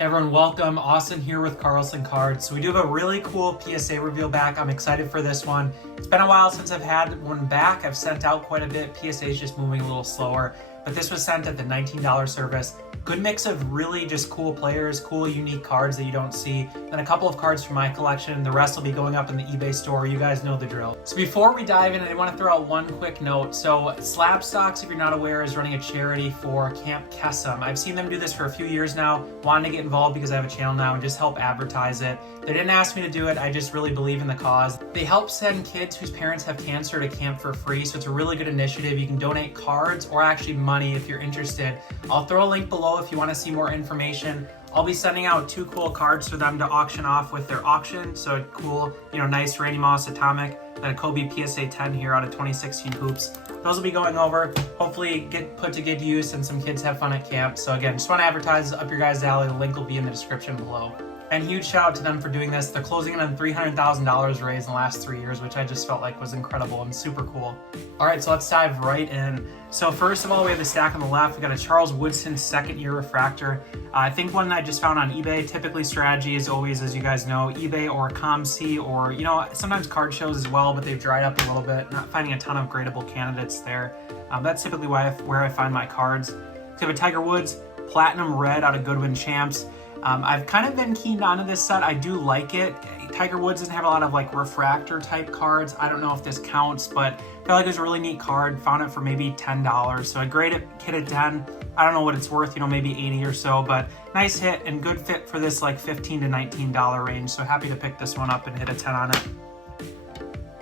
Everyone, welcome. Austin here with Carlson Cards. So we do have a really cool PSA reveal back. I'm excited for this one. It's been a while since I've had one back. I've sent out quite a bit. PSA is just moving a little slower, but this was sent at the $19 service. Good mix of really just cool players, cool unique cards that you don't see, then a couple of cards from my collection. The rest will be going up in the eBay store. You guys know the drill. So before we dive in, I want to throw out one quick note. So Slab Stocks, if you're not aware, is running a charity for Camp Kesem. I've seen them do this for a few years now. Wanted to get involved because I have a channel now and just help advertise it. They didn't ask me to do it. I just really believe in the cause. They help send kids whose parents have cancer to camp for free. So it's a really good initiative. You can donate cards or actually money if you're interested. I'll throw a link below if you want to see more information. I'll be sending out 2 cool cards for them to auction off with their auction. So cool, nice Randy Moss Atomic and a Kobe PSA 10 here out of 2016 Hoops. Those will be going over, hopefully get put to good use and some kids have fun at camp. So again, just want to advertise up your guys' alley. The link will be in the description below. And huge shout out to them for doing this. They're closing in on $300,000 raised in the last 3 years, which I just felt like was incredible and super cool. All right, so let's dive right in. So first of all, we have the stack on the left. We got a Charles Woodson second-year refractor. I think one that I just found on eBay. Typically, strategy is always, as you guys know, eBay or ComC or, sometimes card shows as well, but they've dried up a little bit. Not finding a ton of gradable candidates there. That's typically where I find my cards. So we have a Tiger Woods Platinum Red out of Goodwin Champs. I've kind of been keened onto this set. I do like it. Tiger Woods doesn't have a lot of refractor type cards. I don't know if this counts, but I feel like it was a really neat card. Found it for maybe $10. So I grade it kit at 10. I don't know what it's worth, maybe 80 or so, but nice hit and good fit for this $15 to $19 range. So happy to pick this one up and hit a 10 on it.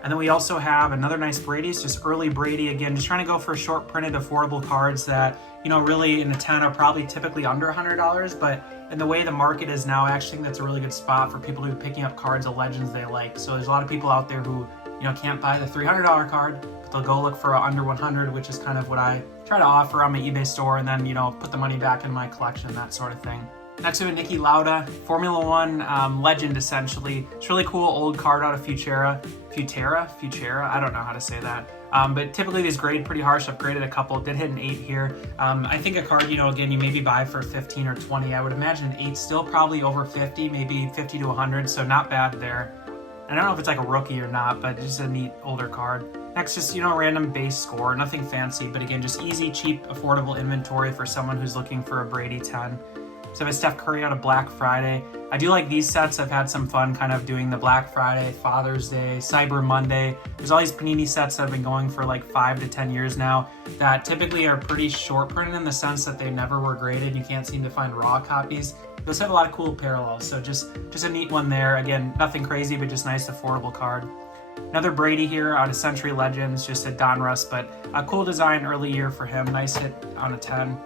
And then we also have another nice Brady. It's just early Brady. Again, just trying to go for short printed, affordable cards that, really in a 10 are probably typically under $100. But in the way the market is now, I actually think that's a really good spot for people who are picking up cards of legends they like. So there's a lot of people out there who, can't buy the $300 card, but they'll go look for a under 100, which is kind of what I try to offer on my eBay store and then, put the money back in my collection, that sort of thing. Next we have Niki Lauda, Formula One legend essentially. It's really cool old card out of Futura, I don't know how to say that. But typically these grade pretty harsh. I've graded a couple, did hit an 8 here. I think a card, again, you maybe buy for 15 or 20. I would imagine an 8 still probably over 50, maybe 50 to 100, so not bad there. I don't know if it's like a rookie or not, but just a neat older card. Next, just, random base score, nothing fancy, but again, just easy, cheap, affordable inventory for someone who's looking for a Brady 10. So I have a Steph Curry out of Black Friday. I do like these sets. I've had some fun kind of doing the Black Friday, Father's Day, Cyber Monday. There's all these Panini sets that have been going for 5 to 10 years now that typically are pretty short printed in the sense that they never were graded. You can't seem to find raw copies. They also have a lot of cool parallels. So just a neat one there. Again, nothing crazy, but just nice, affordable card. Another Brady here out of Century Legends, just a Donruss, but a cool design early year for him. Nice hit on a 10.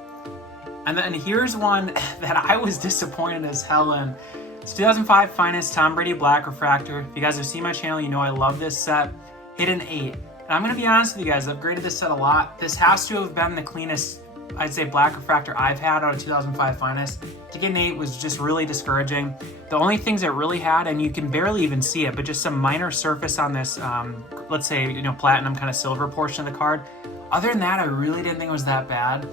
And then here's one that I was disappointed as hell in. It's 2005 Finest Tom Brady Black Refractor. If you guys have seen my channel, you know I love this set. Hit an 8. And I'm going to be honest with you guys, I've graded this set a lot. This has to have been the cleanest, I'd say, Black Refractor I've had out of 2005 Finest. To get an 8 was just really discouraging. The only things it really had, and you can barely even see it, but just some minor surface on this, let's say, platinum kind of silver portion of the card. Other than that, I really didn't think it was that bad.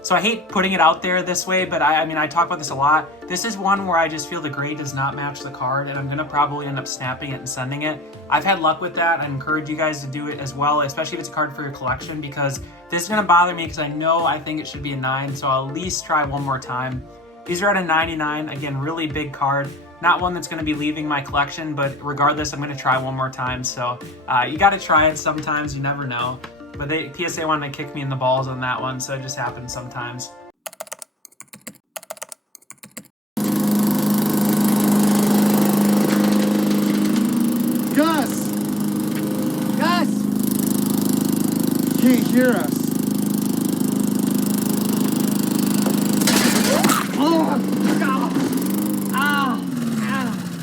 So I hate putting it out there this way, but I talk about this a lot. This is one where I just feel the grade does not match the card, and I'm going to probably end up snapping it and sending it. I've had luck with that. I encourage you guys to do it as well, especially if it's a card for your collection, because this is going to bother me because I think it should be a 9, so I'll at least try one more time. These are at a 99. Again, really big card. Not one that's going to be leaving my collection, but regardless, I'm going to try one more time. So you got to try it sometimes. You never know. But PSA wanted to kick me in the balls on that one, so it just happens sometimes. Gus! Gus! You can't hear us.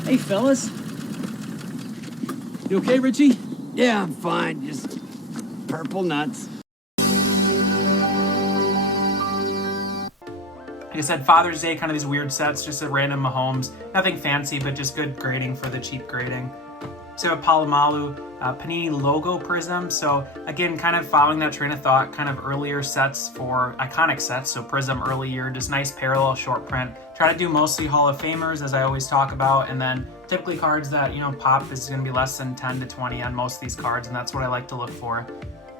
Hey, fellas. You okay, Richie? Yeah, I'm fine. Just purple nuts. Like I said, Father's Day, kind of these weird sets, just a random Mahomes. Nothing fancy, but just good grading for the cheap grading. So a Palomalu Panini logo Prism. So again, kind of following that train of thought, kind of earlier sets for iconic sets. So Prism early year, just nice parallel short print. Try to do mostly Hall of Famers, as I always talk about, and then typically cards that, you know, pop is going to be less than 10 to 20 on most of these cards, and that's what I like to look for.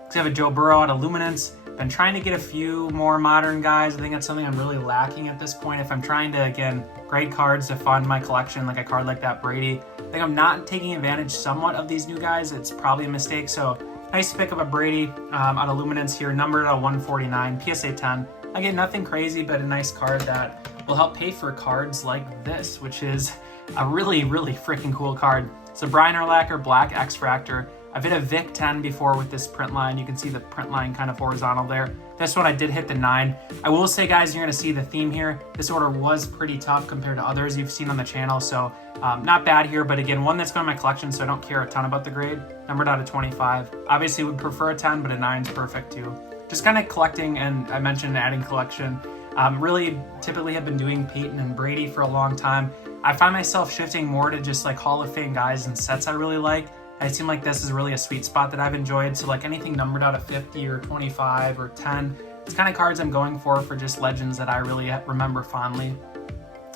So I have a Joe Burrow out of Luminance. Been trying to get a few more modern guys. I think that's something I'm really lacking at this point. If I'm trying to, again, grade cards to fund my collection, like a card like that Brady, I think I'm not taking advantage somewhat of these new guys. It's probably a mistake. So nice to pick up a Brady out of Luminance here, numbered at 149, PSA 10. Again, nothing crazy, but a nice card that will help pay for cards like this, which is a really, really freaking cool card. It's a Brian Urlacher Black X-Fractor. I've hit a Vic 10 before with this print line. You can see the print line kind of horizontal there. This one I did hit the 9. I will say, guys, you're going to see the theme here. This order was pretty tough compared to others you've seen on the channel, so not bad here, but again, one that's going in my collection, so I don't care a ton about the grade. Numbered out of 25. Obviously would prefer a 10, but a 9 is perfect too. Just kind of collecting, and I mentioned adding collection. Really typically have been doing Peyton and Brady for a long time. I find myself shifting more to just like Hall of Fame guys and sets I really like. It seems like this is really a sweet spot that I've enjoyed. So like anything numbered out of 50 or 25 or 10, it's kind of cards I'm going for just legends that I really remember fondly.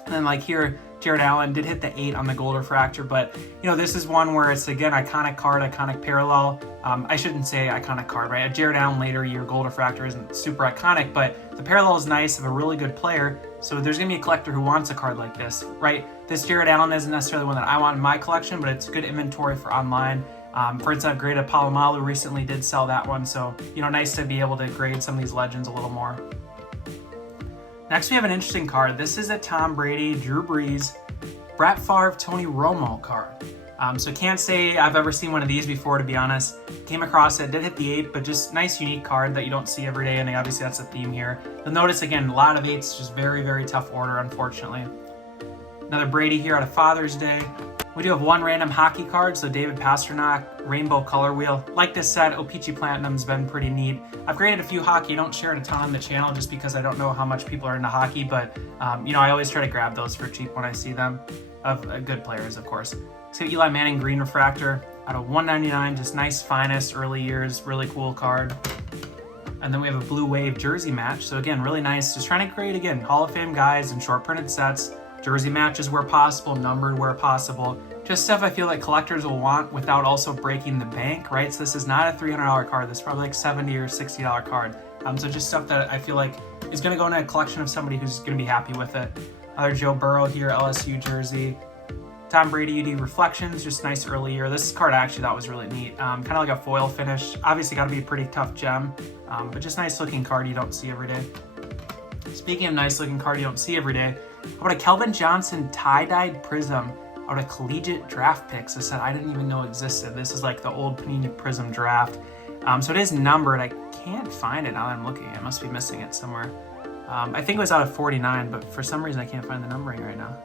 And then like here, Jared Allen did hit the 8 on the gold refractor, but you know, this is one where it's again, iconic card, iconic parallel. I shouldn't say iconic card, right? A Jared Allen later year gold refractor isn't super iconic, but the parallel is nice of a really good player. So there's gonna be a collector who wants a card like this, right? This Jared Allen isn't necessarily one that I want in my collection, but it's good inventory for online. For instance, I've graded Palomalu recently, did sell that one. So, you know, nice to be able to grade some of these legends a little more. Next, we have an interesting card. This is a Tom Brady, Drew Brees, Brett Favre, Tony Romo card. So can't say I've ever seen one of these before, to be honest. Came across it, did hit the 8, but just nice, unique card that you don't see every day, and obviously that's a theme here. You'll notice, again, a lot of 8s, just very, very tough order, unfortunately. Another Brady here out of Father's Day. We do have one random hockey card, so David Pastrnak, Rainbow Color Wheel. Like this set, O-Pee-Chee Platinum's been pretty neat. I've graded a few hockey, I don't share it a ton on the channel just because I don't know how much people are into hockey, but you know, I always try to grab those for cheap when I see them, of good players, of course. So Eli Manning Green Refractor out of 199, just nice, finest, early years, really cool card. And then we have a Blue Wave jersey match, so again, really nice. Just trying to create, again, Hall of Fame guys and short printed sets. Jersey matches where possible, numbered where possible. Just stuff I feel like collectors will want without also breaking the bank, right? So this is not a $300 card. This is probably like $70 or $60 card. So just stuff that I feel like is going to go in a collection of somebody who's going to be happy with it. Another Joe Burrow here, LSU jersey. Tom Brady UD Reflections, just nice early year. This card I actually thought was really neat. Kind of like a foil finish. Obviously got to be a pretty tough gem, but just nice looking card you don't see every day. Speaking of nice looking card you don't see every day, how about a Kelvin Johnson tie-dyed Prism out of Collegiate Draft Picks, a set I didn't even know existed. This is like the old Panini Prism draft. So it is numbered. I can't find it now that I'm looking. I must be missing it somewhere. I think it was out of 49, but for some reason I can't find the numbering right now.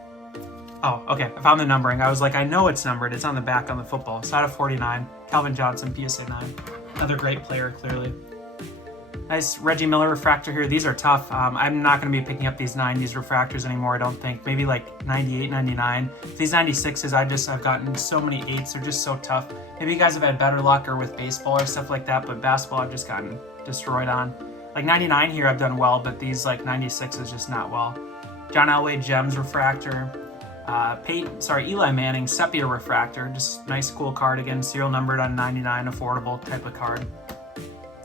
Oh, okay, I found the numbering. I was like, I know it's numbered. It's on the back on the football. It's out of 49. Calvin Johnson, PSA 9. Another great player, clearly. Nice Reggie Miller refractor here. These are tough. I'm not going to be picking up these 90s refractors anymore, I don't think. Maybe like 98, 99. These 96s, I've gotten so many 8s. They're just so tough. Maybe you guys have had better luck or with baseball or stuff like that, but basketball I've just gotten destroyed on. Like 99 here I've done well, but these like 96s just not well. John Elway Gems refractor. Eli Manning Sepia refractor. Just nice, cool card. Again, serial numbered on 99, affordable type of card.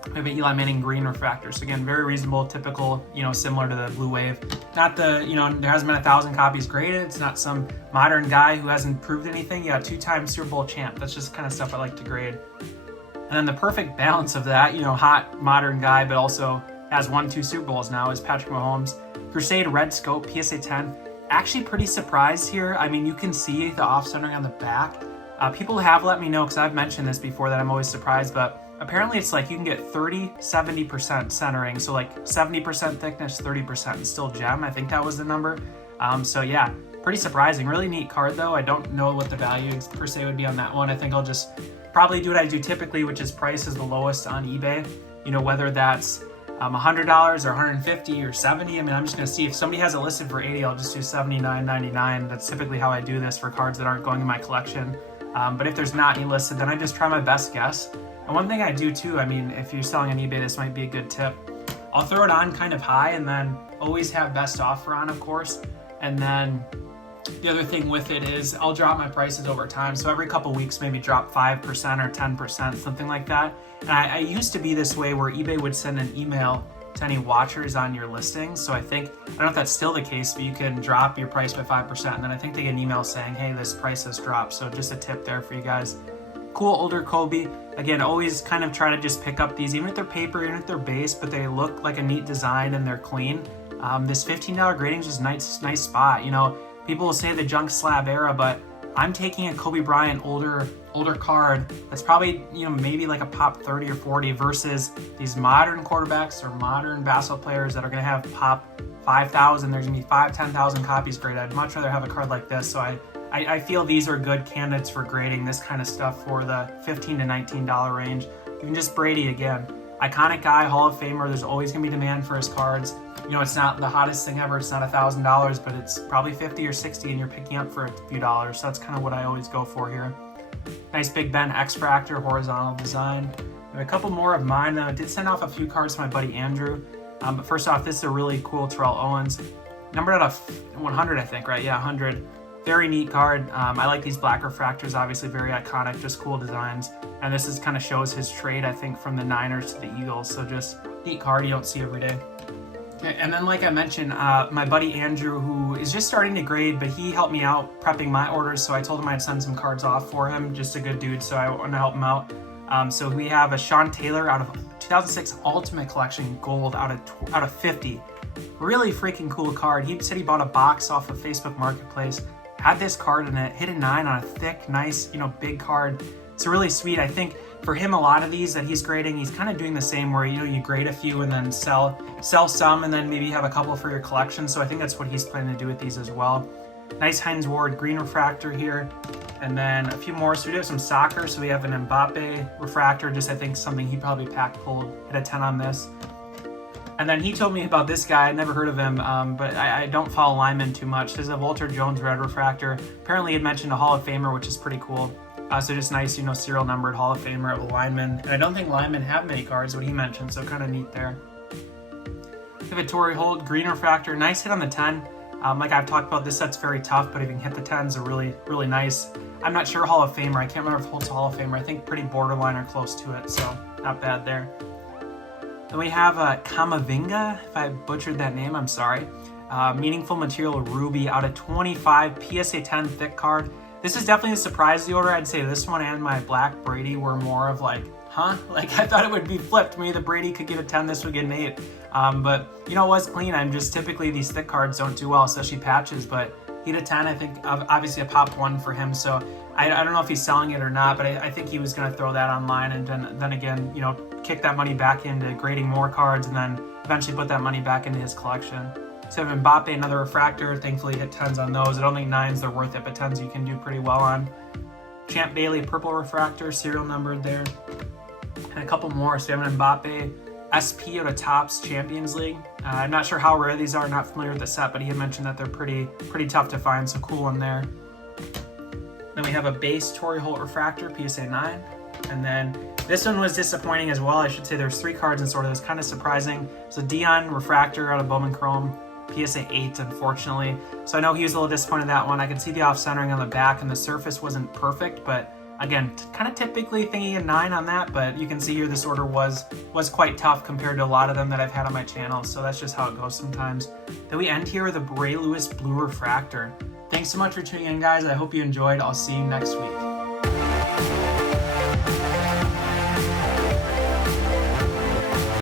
We have an Eli Manning green refractor. So again, very reasonable, typical, you know, similar to the Blue Wave. Not the, you know, there hasn't been 1,000 copies graded. It's not some modern guy who hasn't proved anything. Yeah, 2-time Super Bowl champ. That's just kind of stuff I like to grade. And then the perfect balance of that, you know, hot modern guy, but also has won 2 Super Bowls now, is Patrick Mahomes. Crusade Red Scope, PSA 10. Actually pretty surprised here. I mean, you can see the off-centering on the back. People have let me know, because I've mentioned this before, that I'm always surprised, but apparently it's like you can get 30-70% centering. So like 70% thickness, 30% and still gem. I think that was the number. So yeah, pretty surprising. Really neat card though. I don't know what the value per se would be on that one. I think I'll just probably do what I do typically, which is price is the lowest on eBay. You know, whether that's $100 or $150 or $70. I mean, I'm just going to see if somebody has it listed for $80, I'll just do $79.99. That's typically how I do this for cards that aren't going in my collection. But if there's not any listed, then I just try my best guess. And one thing I do too, I mean, if you're selling on eBay, this might be a good tip. I'll throw it on kind of high and then always have best offer on, of course. And then the other thing with it is I'll drop my prices over time. So every couple weeks, maybe drop 5% or 10%, something like that. And I used to be this way where eBay would send an email to any watchers on your listings. So I don't know if that's still the case, but you can drop your price by 5%. And then I think they get an email saying, hey, this price has dropped. So just a tip there for you guys. Cool older Kobe. Again, always kind of try to just pick up these, even if they're paper, even if they're base, but they look like a neat design and they're clean. This $15 grading is just nice spot. You know, people will say the junk slab era, but I'm taking a Kobe Bryant older card that's probably, you know, maybe like a pop 30 or 40 versus these modern quarterbacks or modern basketball players that are going to have pop 5,000. There's going to be 10,000 copies graded. I'd much rather have a card like this. So I feel these are good candidates for grading this kind of stuff for the $15 to $19 range. Even just Brady again. Iconic guy, Hall of Famer. There's always going to be demand for his cards. You know, it's not the hottest thing ever. It's not $1,000, but it's probably 50 or 60 and you're picking up for a few dollars. So that's kind of what I always go for here. Nice Big Ben X-Fractor, horizontal design. And a couple more of mine. I did send off a few cards to my buddy Andrew. But first off, this is a really cool Terrell Owens. Numbered out of 100, I think, right? Yeah, 100. Very neat card. I like these black refractors, obviously very iconic, just cool designs. And this is kind of shows his trade, I think, from the Niners to the Eagles. So just neat card you don't see every day. And then, like I mentioned, my buddy Andrew, who is just starting to grade, but he helped me out prepping my orders. So I told him I'd send some cards off for him. Just a good dude, so I want to help him out. So we have a Sean Taylor out of 2006 Ultimate Collection Gold out of 50. Really freaking cool card. He said he bought a box off of Facebook Marketplace. Had this card in it, hit a 9 on a thick, nice, you know, big card. It's really sweet. I think for him, a lot of these that he's grading, he's kind of doing the same where, you know, you grade a few and then sell some and then maybe have a couple for your collection. So I think that's what he's planning to do with these as well. Nice Heinz Ward green refractor here. And then a few more. So we do have some soccer. So we have an Mbappe refractor, just I think something he probably pulled, hit a 10 on this. And then he told me about this guy. I never heard of him, but I don't follow linemen too much. There's a Walter Jones red refractor. Apparently, he had mentioned a Hall of Famer, which is pretty cool. So just nice, you know, serial numbered Hall of Famer of a lineman. And I don't think linemen have many cards, what he mentioned, so kind of neat there. We have a Torrey Holt green refractor. Nice hit on the 10. Like I've talked about, this set's very tough, but if you can hit the 10s, are really, really nice. I'm not sure Hall of Famer. I can't remember if Holt's a Hall of Famer. I think pretty borderline or close to it, so not bad there. Then we have Kamavinga, if I butchered that name, I'm sorry. Meaningful Material Ruby out of 25, PSA 10 thick card. This is definitely a surprise, the order. I'd say this one and my Black Brady were more of like, huh? Like I thought it would be flipped. Maybe the Brady could get a 10, this would get an 8. But you know, it was clean. I'm just typically these thick cards don't do well, especially patches, but he had a 10, I think obviously a pop 1 for him. So I don't know if he's selling it or not, but I think he was going to throw that online and then again, you know, kick that money back into grading more cards and then eventually put that money back into his collection. So we have Mbappe, another refractor. Thankfully hit 10s on those. I don't think 9s, they're worth it, but 10s you can do pretty well on. Champ Bailey, purple refractor, serial numbered there. And a couple more. So we have an Mbappe SP out of Topps Champions League. I'm not sure how rare these are, not familiar with the set, but he had mentioned that they're pretty tough to find, so cool one there. Then we have a base Torrey Holt refractor, PSA 9. And then this one was disappointing as well. I should say there's 3 cards in sort of. It was kind of surprising. So Dion refractor out of Bowman Chrome, PSA 8, unfortunately. So I know he was a little disappointed in that one. I could see the off-centering on the back, and the surface wasn't perfect, but again, kind of typically thinking a 9 on that, but you can see here this order was quite tough compared to a lot of them that I've had on my channel, so that's just how it goes sometimes. Then we end here with a Ray Lewis blue refractor. Thanks so much for tuning in, guys. I hope you enjoyed. I'll see you next week.